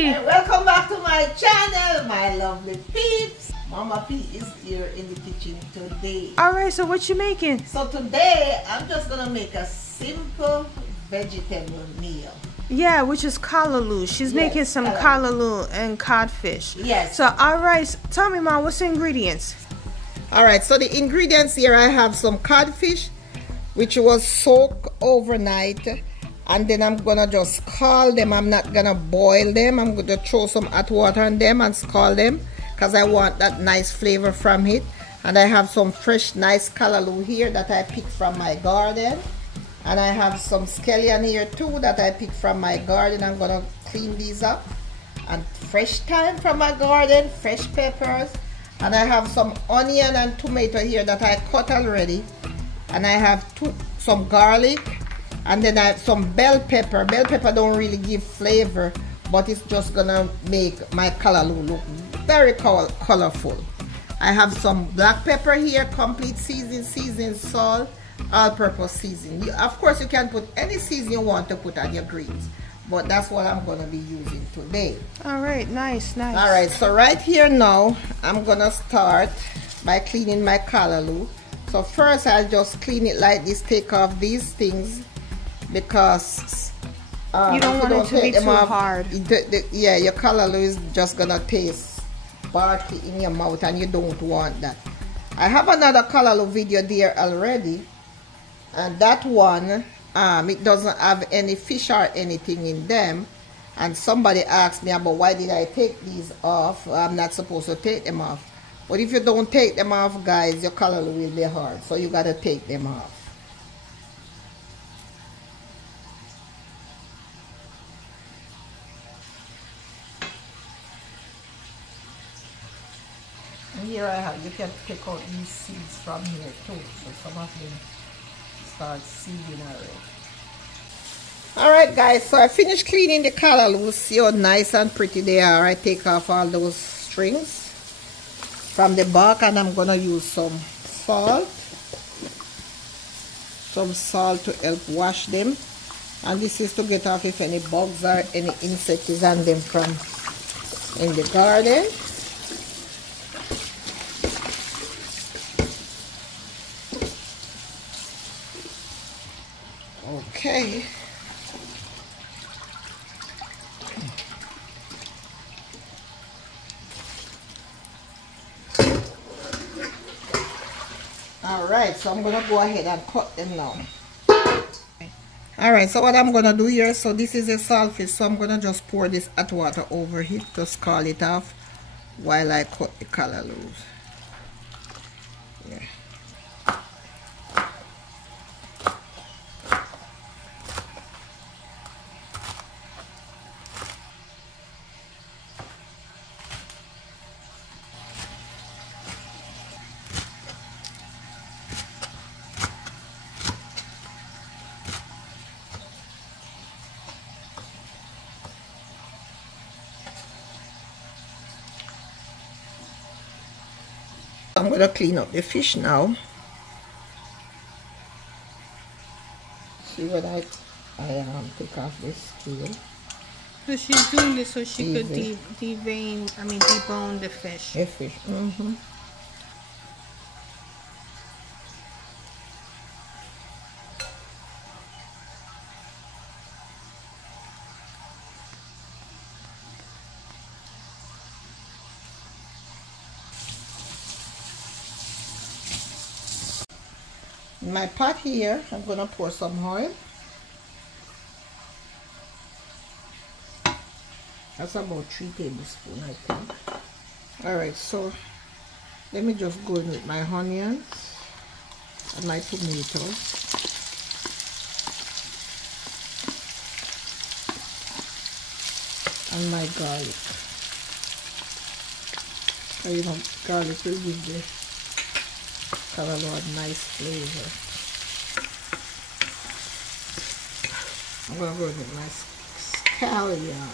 P. And welcome back to my channel, my lovely peeps. Mama P is here in the kitchen today. Alright, so what you making? So today, I'm just gonna make a simple vegetable meal. Yeah, which is callaloo. She's making some callaloo and codfish. Yes. So, alright, tell me, Mom, what's the ingredients? Alright, so the ingredients here, I have some codfish, which was soaked overnight. And then I'm gonna just scald them. I'm not gonna boil them. I'm gonna throw some hot water on them and scald them because I want that nice flavor from it. And I have some fresh, nice callaloo here that I picked from my garden. And I have some scallion here too that I picked from my garden. I'm gonna clean these up. And fresh thyme from my garden, fresh peppers. And I have some onion and tomato here that I cut already. And I have some garlic. And then I have some bell pepper. Bell pepper don't really give flavor, but it's just gonna make my callaloo look very colorful. I have some black pepper here, complete seasoning salt, all-purpose seasoning. Of course, you can put any seasoning you want to put on your greens, but that's what I'm gonna be using today. All right, nice. All right, so right here now, I'm gonna start by cleaning my callaloo. So first, I'll just clean it like this, take off these things, because you don't want it to be too hard. Yeah, your callaloo is just gonna taste barky in your mouth, and you don't want that. I have another callaloo video there already, and that one it doesn't have any fish or anything in them. And somebody asked me about why did I take these off. I'm not supposed to take them off, but if you don't take them off, guys, your callaloo will be hard, so you gotta take them off. Here I have, you can pick out these seeds from here too, so some of them start seeding already. Alright guys, so I finished cleaning the callaloo. See how nice and pretty they are. I take off all those strings from the bark, and I'm gonna use some salt to help wash them. And this is to get off if any bugs or any insect is on them from in the garden. Okay. Alright, so I'm gonna go ahead and cut them now. Alright, so what I'm gonna do here, so this is a saltfish, so I'm gonna just pour this hot water over it to scald it off while I cut the callaloo. Yeah. I'm going to clean up the fish now. See what I take off this scale. So she's doing this so she could debone the fish. The fish. In my pot here, I'm going to pour some oil. That's about 3 tablespoons, I think. Alright, so let me just go in with my onions and my tomatoes. And my garlic. So, you know, garlic will give the callaloo a nice flavor. I'm going to go with my scallion.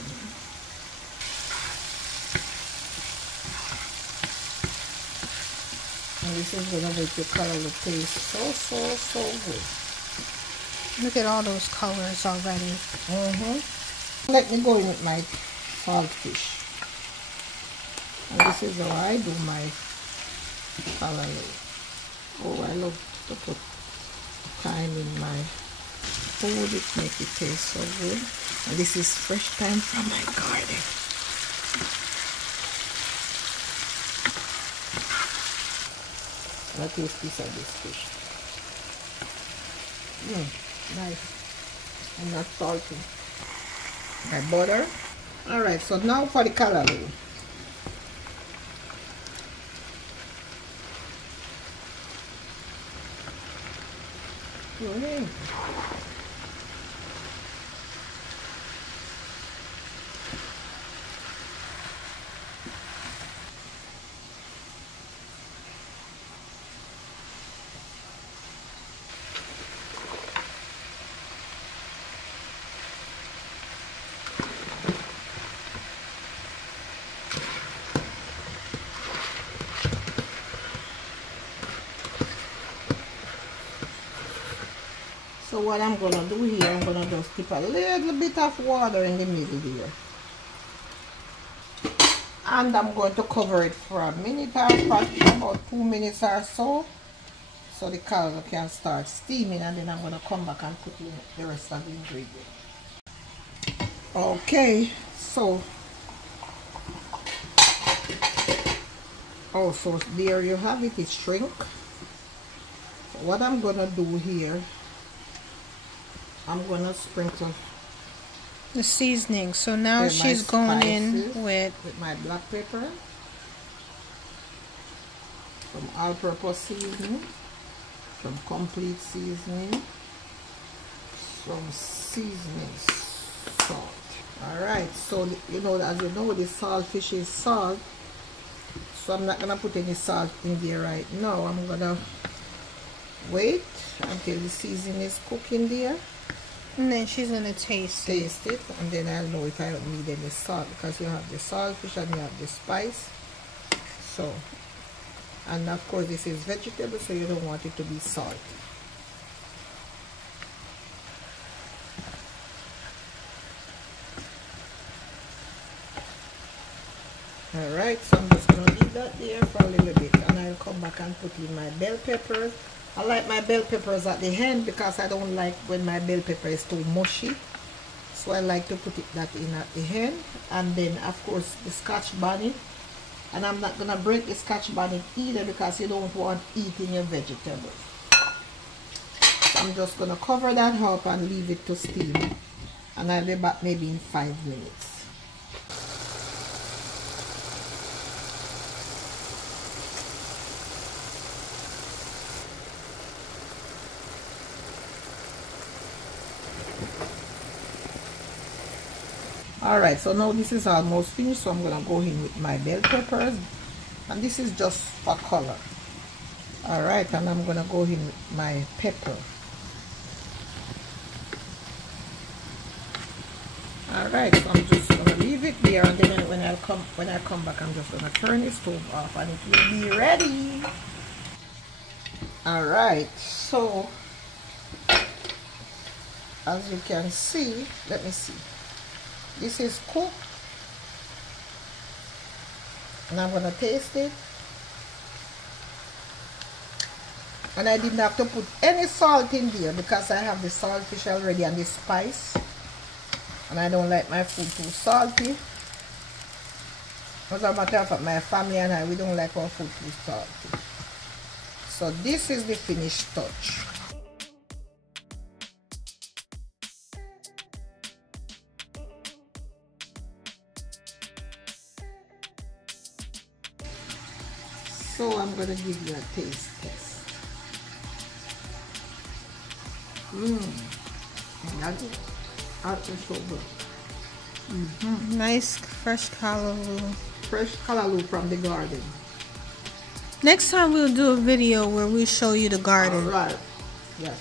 And this is going to make your callaloo taste so good. Look at all those colors already. Let me go in with my saltfish. And this is how I do my callaloo. Oh, I love to put thyme in my food. It makes it taste so good. And this is fresh thyme from my garden. I'll taste piece of this fish. Nice. And not salty. My butter. Alright, so now for the callaloo. Okay. So what I'm going to do here, I'm going to just dip a little bit of water in the middle here. And I'm going to cover it for a minute or about 2 minutes or so. So the callaloo can start steaming, and then I'm going to come back and put in the rest of the ingredients. Okay, so so there you have it, it shrink. So what I'm going to do here, I'm going to sprinkle the seasoning. So now she's going in with my black pepper, some all-purpose seasoning, some complete seasoning, some seasoning salt. Alright, so you know, as you know, the saltfish is salt, so I'm not going to put any salt in there right now. I'm going to wait until the seasoning is cooking there. And then she's going to taste it, and then I'll know if I don't need any salt, because you have the saltfish and you have the spice. So, and of course this is vegetable, so you don't want it to be salty. Alright, so I'm just going to leave that there for a little bit, and I'll come back and put in my bell peppers. I like my bell peppers at the end because I don't like when my bell pepper is too mushy. So I like to put that in at the end. And then of course the scotch bonnet. And I'm not going to break the scotch bonnet either because you don't want eating your vegetables. So I'm just going to cover that up and leave it to steam. And I'll be back maybe in 5 minutes. Alright, so now this is almost finished, so I'm going to go in with my bell peppers, and this is just for color. Alright, and I'm going to go in with my pepper. Alright, so I'm just going to leave it there, and then when I come back, I'm just going to turn the stove off and it will be ready. Alright, so as you can see, let me see. This is cooked, and I'm going to taste it. And I didn't have to put any salt in there because I have the saltfish already and the spice. And I don't like my food too salty. As a matter of fact, my family and I, we don't like our food too salty. So this is the finished touch. So I'm going to give you a taste test. That is so good. nice fresh callaloo. Fresh callaloo from the garden. Next time we'll do a video where we show you the garden. Alright. Yes.